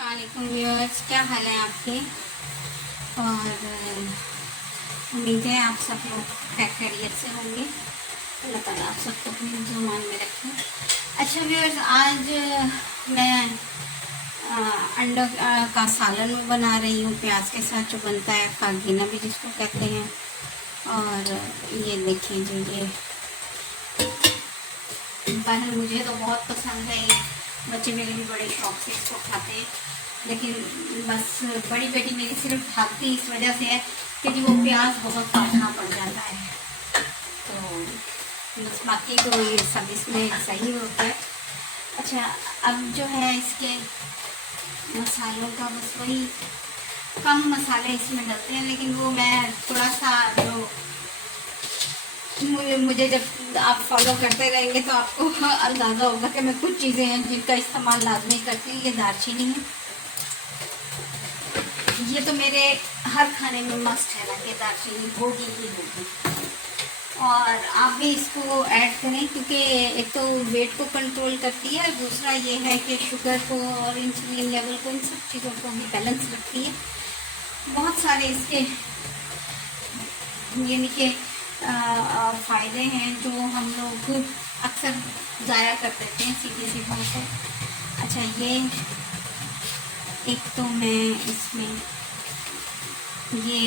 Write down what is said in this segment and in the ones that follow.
अस्सलाम वालेकुम व्यूअर्स, क्या हाल है आपके। और उम्मीद है आप सब लोग खैरियत से होंगे। अल्लाह ताला आप सबको अपने ज़ुबान में रखें। अच्छा व्यूअर्स, आज मैं अंडों का सालन बना रही हूँ प्याज के साथ, जो बनता है खागीना भी जिसको कहते हैं। और ये देखिए जी, ये पर मुझे तो बहुत पसंद है ये, बच्चे मेरे भी बड़े शौक से इसको खाते हैं। लेकिन बस बड़ी बेटी मेरी सिर्फ भागती इस वजह से है क्योंकि वो प्याज बहुत काटना पड़ जाता है। तो बस बाकी तो ये सब इसमें सही होता है। अच्छा, अब जो है इसके मसालों का बस वही कम मसाले इसमें डलते हैं, लेकिन वो मैं थोड़ा सा जो मुझे जब आप फॉलो करते रहेंगे तो आपको अंदाज़ा होगा कि मैं कुछ चीज़ें हैं जिनका इस्तेमाल लाजमी करती हूँ। ये दालचीनी है, ये तो मेरे हर खाने में मस्ट है ना कि दालचीनी होगी ही होगी। और आप भी इसको ऐड करें क्योंकि एक तो वेट को कंट्रोल करती है, दूसरा ये है कि शुगर को और इंसुलिन लेवल को, इन सब चीज़ों को भी बैलेंस रखती है। बहुत सारे इसके यानी कि फ़ायदे हैं जो हम लोग अक्सर ज़ाया कर देते हैं सीधी सी बात है। अच्छा, ये एक तो मैं इसमें ये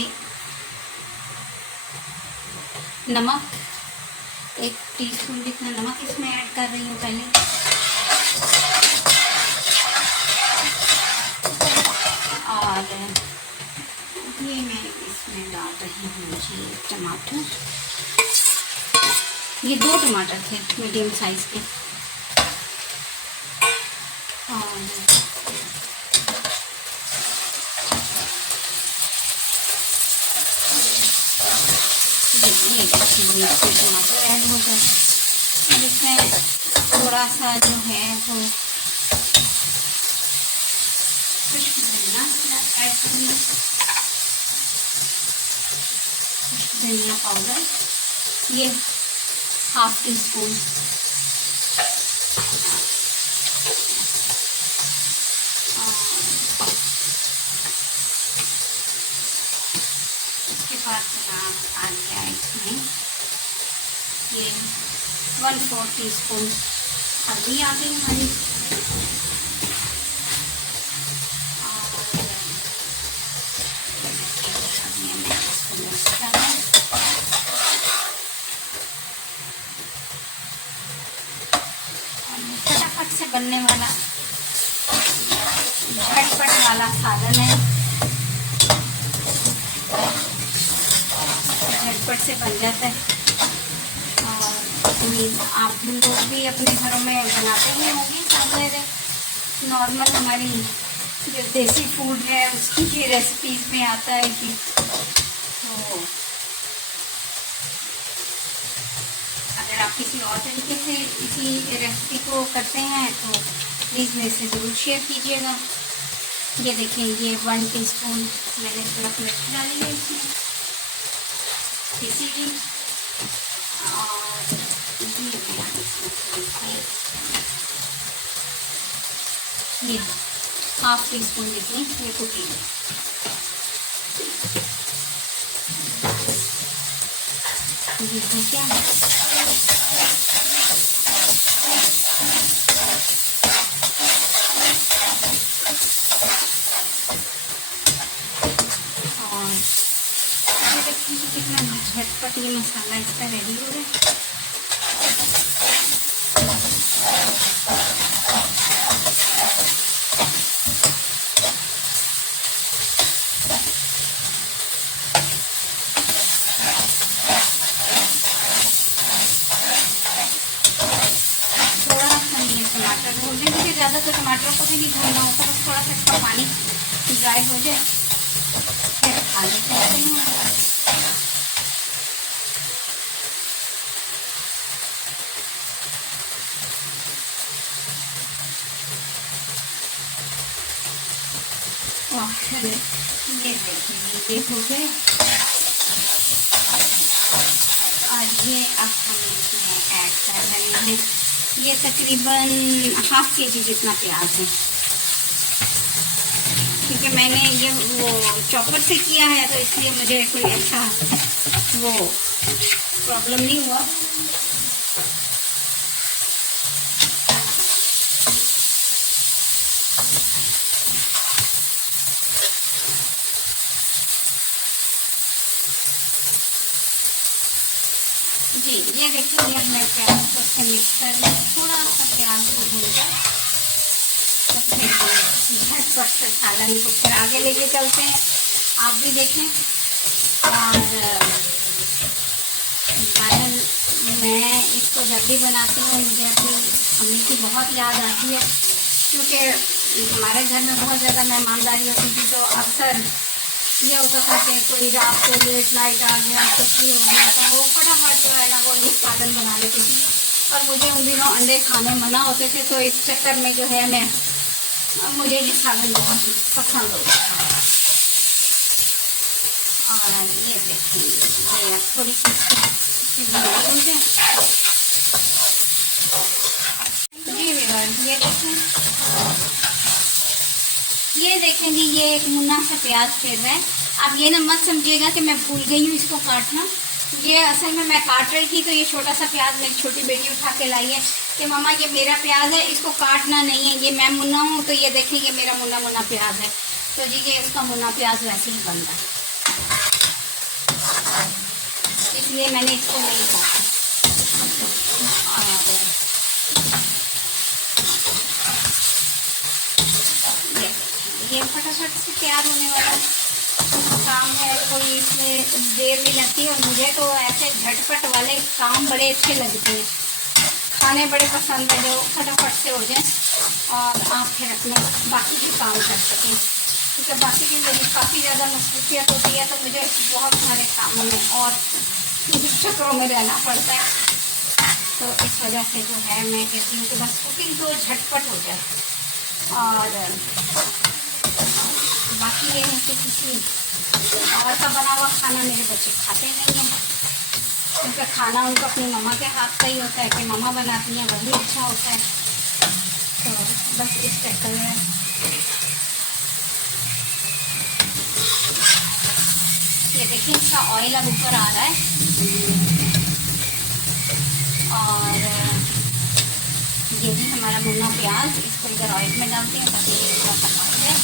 नमक 1 टीस्पून जितना नमक इसमें ऐड कर रही हूँ पहले। और ये मैं इसमें डाल रही हूँ जी टमाटर। ये 2 टमाटर थे मीडियम साइज़ के। और ये देखिए टमाटर ऐड हो गए। इसमें थोड़ा सा जो है वो खुश्क धनिया ऐड करूँगी, खुश्क धनिया पाउडर, ये 1/2 टीस्पून। उसके बाद जनाब आ गया इसमें ये 1/4 टीस्पून हल्दी आ गई हमारी। फटाफट से बनने वाला झटपट वाला सालन है, झटपट से बन जाता है। और आप लोग भी अपने घरों में बनाते ही होंगे। अगर नॉर्मल हमारी जो देसी फूड है उसकी ही रेसिपीज़ में आता है कि तो अगर आप किसी और तरीके से इसी रेसिपी को करते हैं तो प्लीज़ मेरे से ज़रूर शेयर कीजिएगा। ये देखिए, ये 1 टीस्पून मैंने नमक मिर्च डाली है इसमें इसीलिए। और ये 1/2 टीस्पून जितनी ये कुटी है। ये है क्या और कितना झटपट ये मसाला इसका रेडी हो रहा है। टमाटर भून लें क्योंकि ज़्यादा तो टमाटरों को भी नहीं भूनना होता, बस थोड़ा सा इसका पानी ड्राई हो जाए फिर आगे चलते हैं। और ये देखिए ये हो गए। और ये अब हम इसमें ऐड कर रहे हैं, ये तकरीबन 1/2 kg जितना प्याज है। क्योंकि मैंने ये वो चॉपर से किया है तो इसलिए मुझे कोई ऐसा वो प्रॉब्लम नहीं हुआ। जी ये देखिए, अब मैं प्याज को अच्छे मिक्स कर लूँ, थोड़ा सा प्याज को भूनकर तो फिर झटपट से सालन को फिर आगे लेके चलते हैं। आप भी देखें। और बालन मैं इसको जब भी बनाती हूँ मुझे अपनी मम्मी की बहुत याद आती है, क्योंकि हमारे घर में बहुत ज़्यादा मेहमानदारी होती थी तो अक्सर ये होता था कि कोई रात को लेट नाइट आ गया, कुछ भी हो गया तो वो फटाफट जो है ना वो ये सालन बना लेती थी। और मुझे उन दिनों अंडे खाने मना होते थे तो इस चक्कर में जो है मैं मुझे ये सालन बहुत पसंद होता था। और ये देखिए ये थोड़ी सी मुझे जी ये देखें, ये देखें जी, ये एक मुन्ना सा प्याज फिर रहा है। आप ये ना मत समझिएगा कि मैं भूल गई हूँ इसको काटना, ये असल में मैं काट रही थी तो ये छोटा सा प्याज मेरी छोटी बेटी उठा के लाई है कि मम्मा ये मेरा प्याज है, इसको काटना नहीं है, ये मैं मुन्ना हूँ तो ये देखिए ये मेरा मुन्ना मुन्ना प्याज है। तो जी ये इसका मुन्ना प्याज वैसे ही बनता है, इसलिए मैंने इसको नहीं काटा। ये फटाफट से तैयार होने वाला काम है, कोई इसमें देर नहीं लगती। और मुझे तो ऐसे झटपट वाले काम बड़े अच्छे लगते हैं, खाने बड़े पसंद है जो फटाफट से हो जाए और आप फिर अपने बाकी के काम कर सकें, क्योंकि बाकी की मेरी काफ़ी ज़्यादा मसरूफियत होती है तो मुझे बहुत सारे कामों में और चक्रों में रहना पड़ता है। तो इस वजह से जो है मैं कहती हूँ कि बस कुकिंग तो झटपट हो जाए। और बाकी ये है कि किसी और का बना हुआ खाना मेरे बच्चे खाते नहीं हैं, क्योंकि खाना उनको अपनी मम्मा के हाथ का ही होता है कि मम्मा बनाती हैं वही अच्छा होता है। तो बस इस चक्कर में ये देखिए इसका ऑयल अब ऊपर आ रहा है। और ये भी हमारा मुन्ना प्याज, इसको इधर ऑयल में डालते हैं ताकि ये थोड़ा सा पक जाए।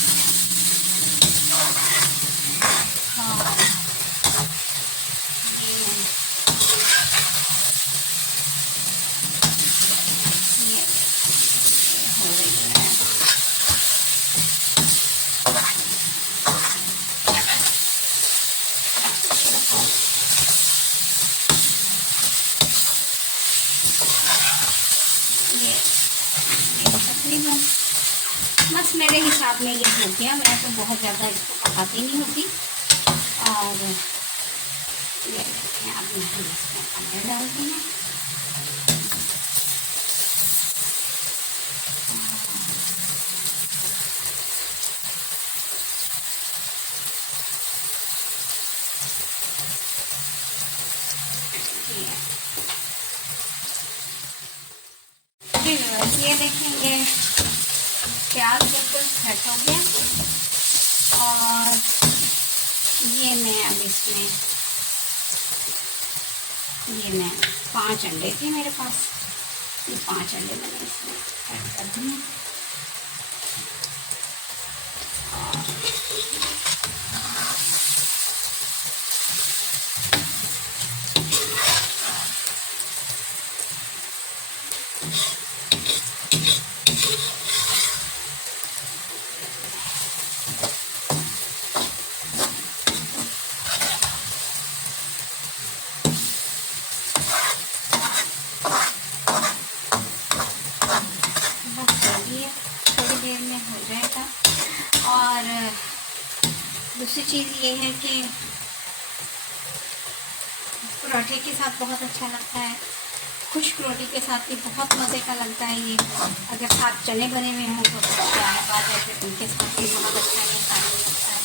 बस मेरे हिसाब में ये हो गया, मैं तो बहुत ज़्यादा इसको पकाती नहीं होती। और ये अब हम इसमें अंडे डालते हैं। ये देखेंगे प्याज बिल्कुल सेट हो गया। और ये मैं अब इसमें ये मैं 5 अंडे थे मेरे पास, ये 5 अंडे मैंने इसमें ऐड कर दिए। और दूसरी चीज़ ये है कि पराठे के साथ बहुत अच्छा लगता है, खुश्क रोटी के साथ भी बहुत मज़े का लगता है ये। अगर साथ चने बने हुए हों तो क्या है बात है, फिर उनके साथ भी बहुत अच्छा ये खाने लगता है।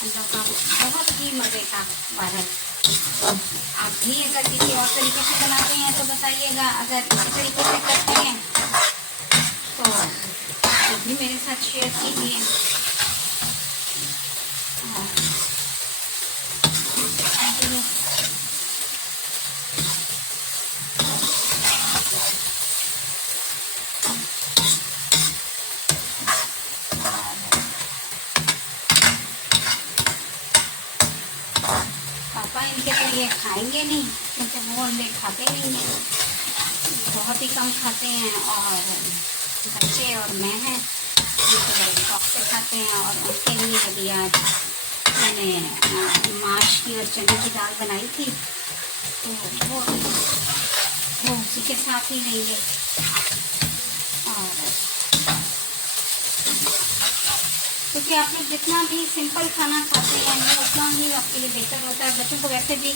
हम लोग का बहुत ही मज़े का बाहर। आप भी अगर किसी और तरीके से बनाते हैं तो बताइएगा, अगर इसी तरीके से करते हैं तो वो भी मेरे साथ शेयर कीजिए। खाएंगे नहीं, क्योंकि वो अंडे खाते नहीं हैं, बहुत ही कम खाते हैं। और बच्चे और मैं हैं जो बड़े शौक से खाते हैं। और उनके लिए अभी आज मैंने माश की और चने की दाल बनाई थी, तो वो उसी के साथ ही लेंगे। और क्योंकि आप लोग जितना भी सिंपल खाना खाते हैं उतना ही आपके लिए बेहतर होता है। बच्चों को वैसे भी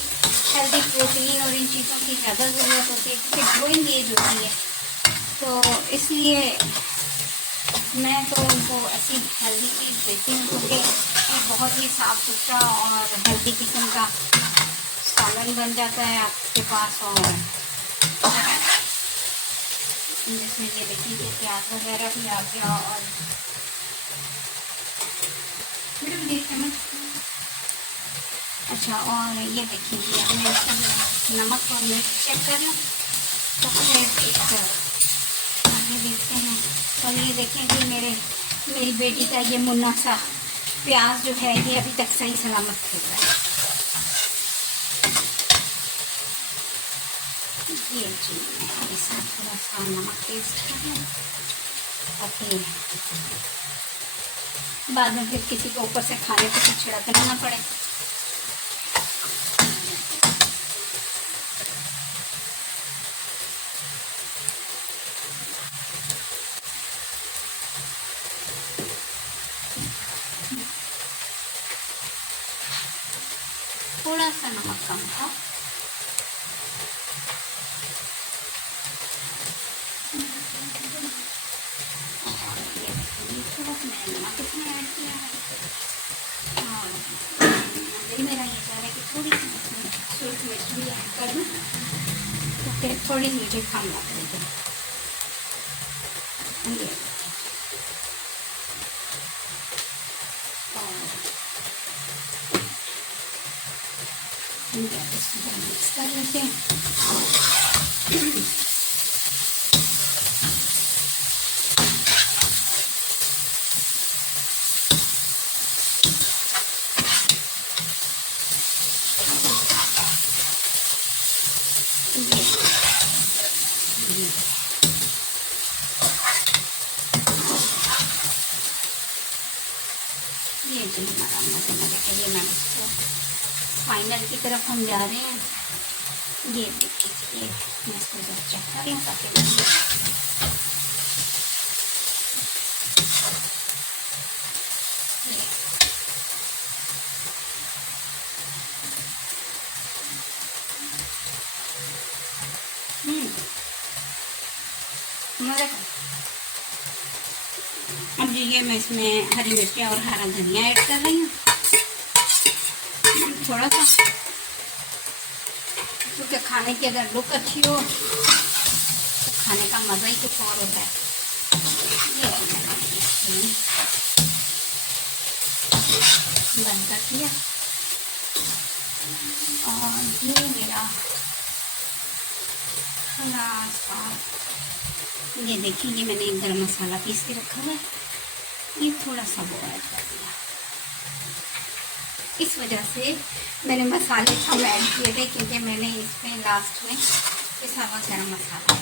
हेल्दी प्रोटीन और इन चीज़ों की ज़्यादा ज़रूरत होती है, क्योंकि ग्रोइंग एज होती है। तो इसलिए मैं तो उनको ऐसी हेल्दी चीज़ देती हूँ, क्योंकि ये बहुत ही साफ़ सुथरा और हेल्दी किस्म का सालन बन जाता है आपके पास। और जिसमें ये देखिए प्याज वगैरह भी आ गया। और अच्छा, और ये देखिए हमने इसका नमक और मिर्च चेक कर लो, तो फिर आगे देखते हैं। और ये देखें कि मेरी बेटी का ये मुन्ना सा प्याज जो है ये अभी तक सही सलामत खेल रहा है। ये जी इसमें थोड़ा सा नमक टेस्ट कर लें, ताकि बाद में फिर किसी को ऊपर से खाने को कुछ छिड़कना ना पड़े। थोड़ा सा नमक कम था। नमक इसमें ऐड किया है। और दिल मेरा ये चाह रहा है कि थोड़ी सी इसमें सूरज मिर्च भी ऐड कर दूँ, तो फिर थोड़ी सी मुझे कम लग रही है। इसको मिक्स कर लेते हैं। ये जो हमारा मसाला है, ये मैं इसको फाइनल की तरफ हम जा रहे हैं। ये देखिए मैं इसको जरा चेक कर लूँ, ताकि मज़े का। अब ये मैं इसमें हरी मिर्ची और हरा धनिया ऐड कर रही हूँ थोड़ा सा, क्योंकि खाने की अगर लुक अच्छी हो तो खाने का मज़ा ही कुछ और होता है। ये बंद कर दिया। और ये मेरा थोड़ा सा, ये देखिए ये मैंने एक गरम मसाला पीस के रखा हुआ है, ये थोड़ा सा वो ऐड कर दिया। इस वजह से मैंने मसाले कम ऐड किए थे, क्योंकि मैंने इसमें लास्ट में पिसा हुआ गरम मसाला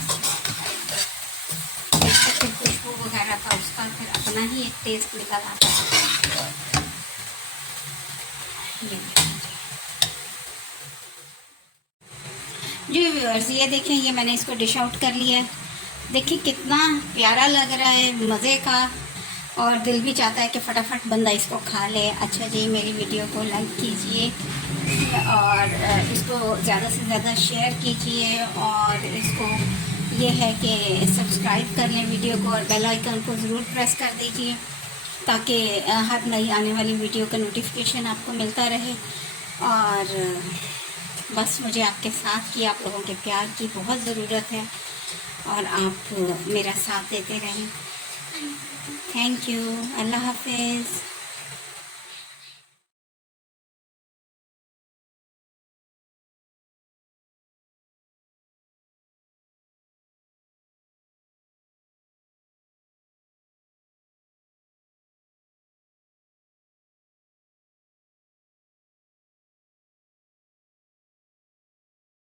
फिर खुशबू वगैरह था उसका फिर अपना ही एक टेस्ट निकल आता है। जी व्यूअर्स, ये देखें ये मैंने इसको डिश आउट कर लिया है। देखिए कितना प्यारा लग रहा है, मज़े का, और दिल भी चाहता है कि फटाफट बंदा इसको खा ले। अच्छा जी, मेरी वीडियो को लाइक कीजिए और इसको ज़्यादा से ज़्यादा शेयर कीजिए, और इसको ये है कि सब्सक्राइब कर लें वीडियो को, और बेल आइकन को ज़रूर प्रेस कर दीजिए, ताकि हर नई आने वाली वीडियो का नोटिफिकेशन आपको मिलता रहे। और बस मुझे आपके साथ की, आप लोगों के प्यार की बहुत ज़रूरत है, और आप मेरा साथ देते रहें। Thank you. अल्लाह हाफिज़।